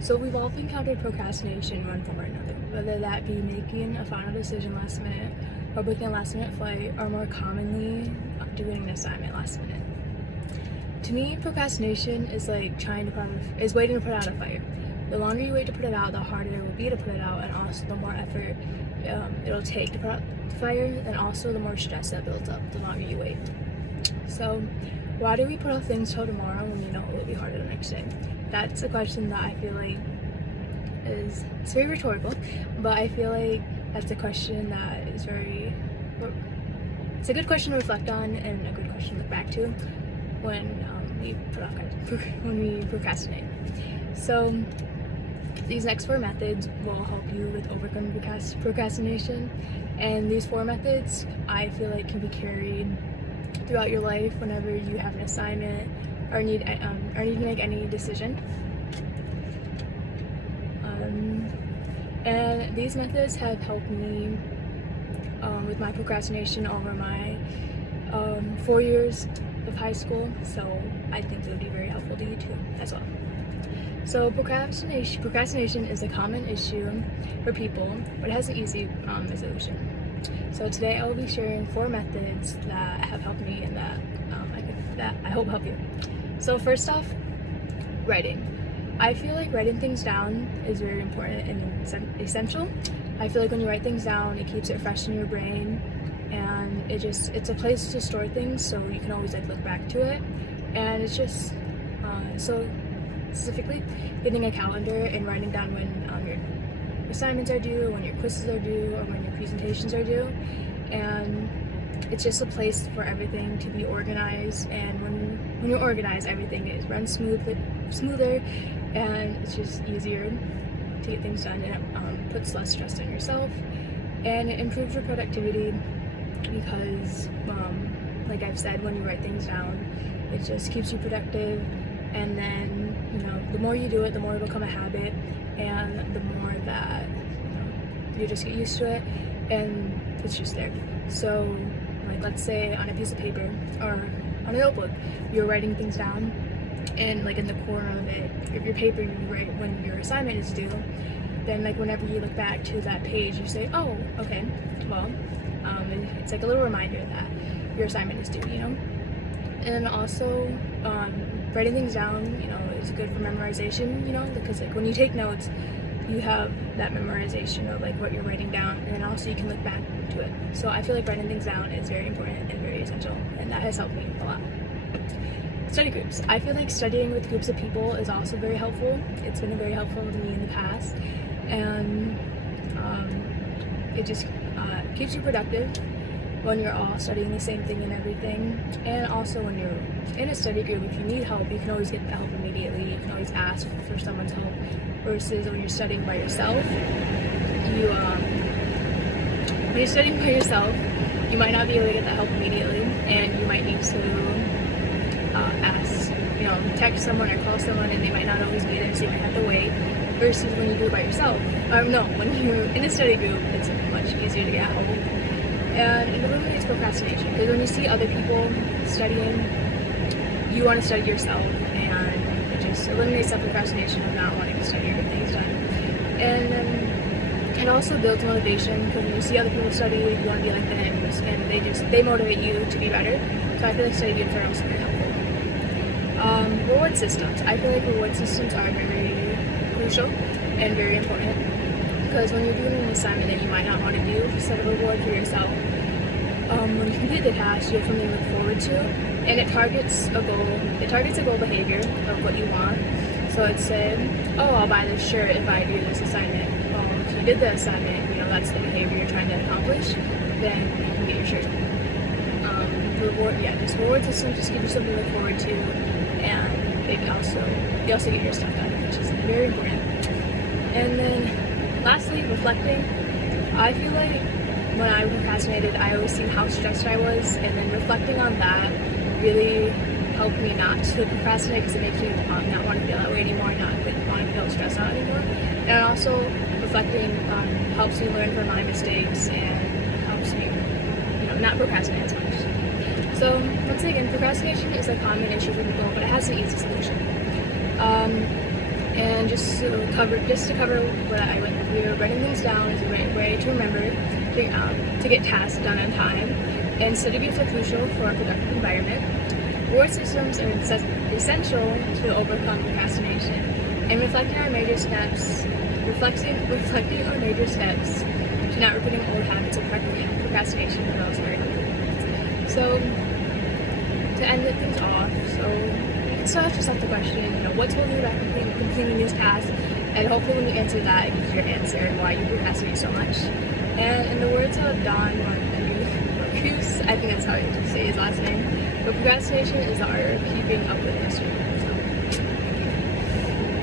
So we've all encountered procrastination in one form or another, whether that be making a final decision last minute, or booking a last minute flight, or more commonly, doing an assignment last minute. To me, procrastination is like waiting to put out a fire. The longer you wait to put it out, the harder it will be to put it out, and also the more effort it'll take to put out the fire, and also the more stress that builds up the longer you wait. So, why do we put off things till tomorrow when we know it will be harder the next day? That's a question that I feel like it's very rhetorical, but I feel like that's a question that it's a good question to reflect on and a good question to look back to when we procrastinate. So these next 4 methods will help you with overcoming procrastination, and these 4 methods I feel like can be carried throughout your life whenever you have an assignment or need to make any decision. And these methods have helped me with my procrastination over my 4 years of high school, so I think it would be very helpful to you too as well. So procrastination is a common issue for people, but it has an easy resolution. So today I will be sharing 4 methods that have helped me and that I hope help you. So first off, writing. I feel like writing things down is very important and essential. I feel like when you write things down, it keeps it fresh in your brain, and it's a place to store things, so you can always look back to it. And it's just so specifically getting a calendar and writing down when your assignments are due, when your quizzes are due, or when your presentations are due, and it's just a place for everything to be organized. And when you're organized, everything runs smoother, and it's just easier to get things done, and it puts less stress on yourself, and it improves your productivity because, like I've said, when you write things down, it just keeps you productive. And then, the more you do it, the more it'll become a habit, and the more that you just get used to it, and it's just there. So, let's say on a piece of paper or on a notebook, you're writing things down, and in the corner of your paper, you write when your assignment is due. Then, whenever you look back to that page, you say, "Oh, okay, well," it's a little reminder that your assignment is due, And then also, writing things down, is good for memorization, because when you take notes, you have that memorization of what you're writing down, and then also you can look back to it. So I feel like writing things down is very important and very essential, and that has helped me a lot. Study groups. I feel like studying with groups of people is also very helpful. It's been very helpful to me in the past, and it just keeps you productive when you're all studying the same thing and everything. And also when you're in a study group, if you need help, you can always get the help immediately. You can always ask for someone's help, versus when you're studying by yourself, you might not be able to get that help immediately, and you might need to text someone or call someone, and they might not always be there, so you might have to wait. Versus when you do it by yourself, when you're in a study group, it's much easier to get help. And it eliminates procrastination, because when you see other people studying, you want to study yourself, and it just eliminates that procrastination of not wanting to study or get things done. And it also builds motivation, because when you see other people study, you want to be like them, and they motivate you to be better. So I feel like study groups are also very helpful. Reward systems. I feel like reward systems are very crucial and very important, because when you're doing an assignment that you might not want to do, set a reward for yourself. When you complete the task, you have something to look forward to, and it targets a goal. It targets a goal behavior of what you want. So it said, "Oh, I'll buy this shirt if I do this assignment." Well, if you did the assignment, that's the behavior you're trying to accomplish, then you can get your shirt. Reward systems just give you something to look forward to, and you also get your stuff done, which is very important. And then lastly, reflecting. I feel like when I procrastinated, I always seen how stressed I was, and then reflecting on that really helped me not to procrastinate, because it makes me not want to feel that way anymore, not want to feel stressed out anymore. And also, reflecting helps me learn from my mistakes and helps me not procrastinate as much. So once again, procrastination is a common issue for people, but it has an easy solution. And just to cover what I went through, writing things down is a great way to remember to get tasks done on time, and study is so crucial for a productive environment. Reward systems are essential to overcome procrastination, and reflecting our major steps to not repeating old habits of procrastination is also very helpful. So, to end things off, you can still ask yourself the question, what told you about completing these tasks, and hopefully when you answer that, it gives you your answer and why you procrastinate so much. And in the words of Don Marcuse, I think that's how you say his last name, but procrastination is the art of keeping up with history.